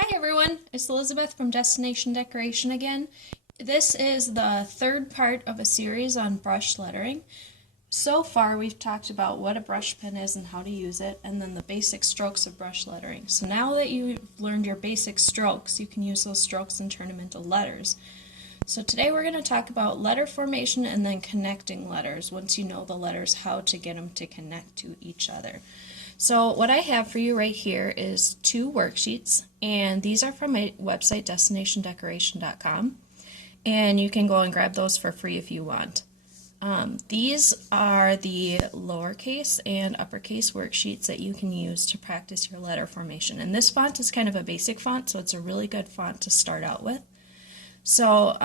Hi everyone, it's Elizabeth from Destination Decoration again. This is the third part of a series on brush lettering. So far we've talked about what a brush pen is and how to use it, and then the basic strokes of brush lettering. So now that you've learned your basic strokes, you can use those strokes and turn them into letters. So today we're going to talk about letter formation and then connecting letters, once you know the letters, how to get them to connect to each other. So what I have for you right here is two worksheets, and these are from my website, destinationdecoration.com, and you can go and grab those for free if you want. These are the lowercase and uppercase worksheets that you can use to practice your letter formation. And this font is kind of a basic font, so it's a really good font to start out with. So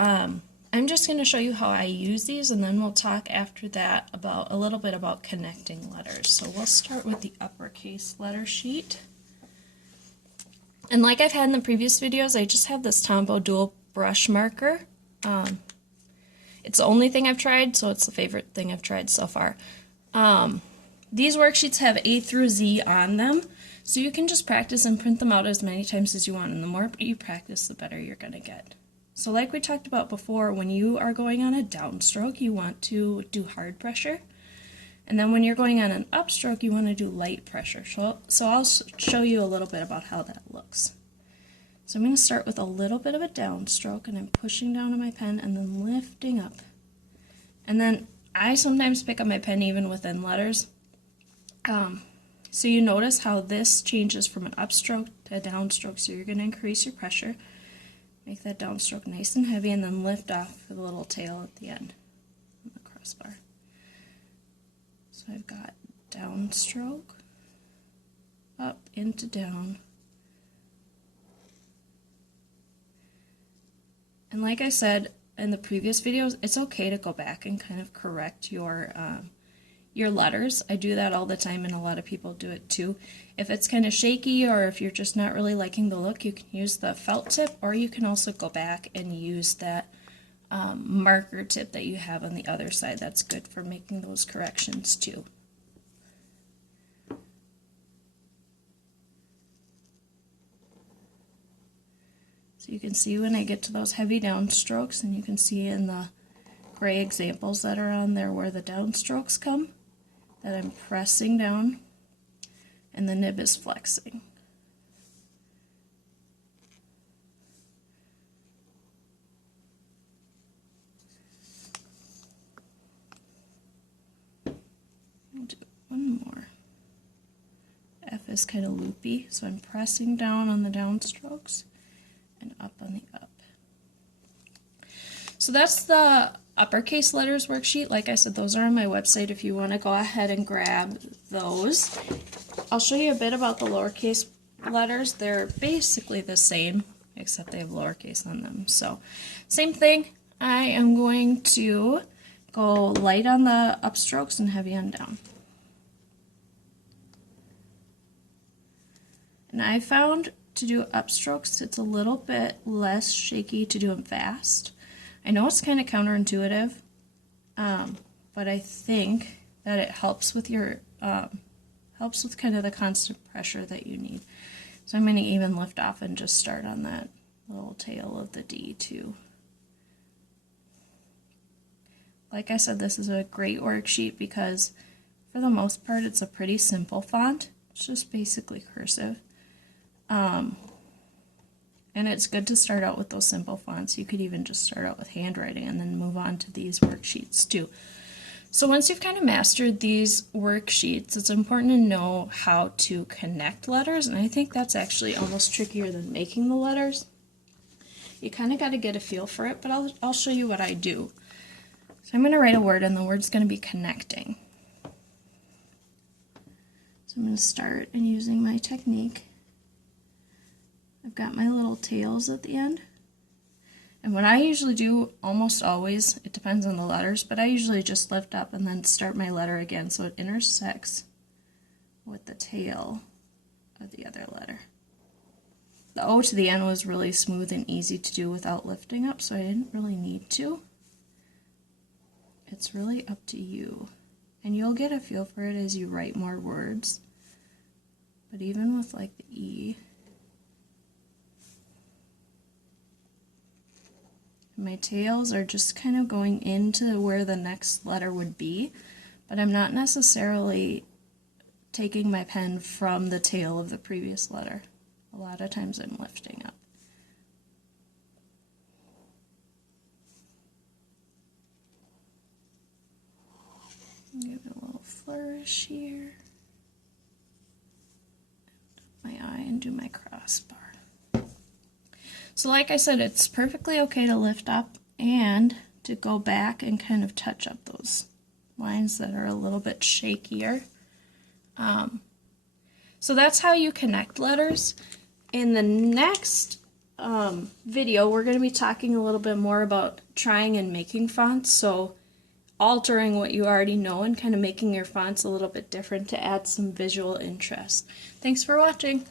I'm just going to show you how I use these, and then we'll talk after that about a little bit about connecting letters. So we'll start with the uppercase letter sheet. And like I've had in the previous videos, I just have this Tombow Dual Brush Marker. It's the only thing I've tried, so it's the favorite thing I've tried so far. These worksheets have A through Z on them, so you can just practice and print them out as many times as you want, and the more you practice, the better you're going to get. So like we talked about before, when you are going on a downstroke, you want to do hard pressure. And then when you're going on an upstroke, you want to do light pressure. So I'll show you a little bit about how that looks. So I'm going to start with a little bit of a downstroke, and I'm pushing down on my pen and then lifting up. And then I sometimes pick up my pen even within letters. So you notice how this changes from an upstroke to a downstroke, so you're going to increase your pressure. Make that downstroke nice and heavy, and then lift off for the little tail at the end of the crossbar. So I've got downstroke, up into down. And like I said in the previous videos, it's okay to go back and kind of correct your letters. I do that all the time, and a lot of people do it too. If it's kind of shaky, or if you're just not really liking the look, you can use the felt tip, or you can also go back and use that marker tip that you have on the other side. That's good for making those corrections too. So you can see when I get to those heavy downstrokes, and you can see in the gray examples that are on there where the downstrokes come, that I'm pressing down and the nib is flexing. I'll do one more. F is kind of loopy, so I'm pressing down on the downstrokes and up on the up. So that's the uppercase letters worksheet. Like I said, those are on my website if you want to go ahead and grab those. I'll show you a bit about the lowercase letters. They're basically the same, except they have lowercase on them. So same thing. I am going to go light on the upstrokes and heavy on down. And I found to do upstrokes, it's a little bit less shaky to do them fast. I know it's kind of counterintuitive, but I think that it helps with your helps with kind of the constant pressure that you need. So I'm going to even lift off and just start on that little tail of the D too. Like I said, this is a great worksheet because for the most part it's a pretty simple font. It's just basically cursive. And it's good to start out with those simple fonts. You could even just start out with handwriting and then move on to these worksheets too. So once you've kind of mastered these worksheets, it's important to know how to connect letters, and I think that's actually almost trickier than making the letters. You kind of got to get a feel for it, but I'll show you what I do. So I'm going to write a word, and the word's going to be connecting. So I'm going to start and using my technique. I've got my little tails at the end. And what I usually do, almost always, it depends on the letters, but I usually just lift up and then start my letter again so it intersects with the tail of the other letter. The O to the end was really smooth and easy to do without lifting up, so I didn't really need to. It's really up to you. And you'll get a feel for it as you write more words. But even with like the E, My tails are just kind of going into where the next letter would be, but I'm not necessarily taking my pen from the tail of the previous letter. A lot of times I'm lifting up. Give it a little flourish here. My eye and do my crossbar. So like I said, it's perfectly okay to lift up and to go back and kind of touch up those lines that are a little bit shakier. So that's how you connect letters. In the next video, we're going to be talking a little bit more about trying and making fonts, so altering what you already know and kind of making your fonts a little bit different to add some visual interest. Thanks for watching.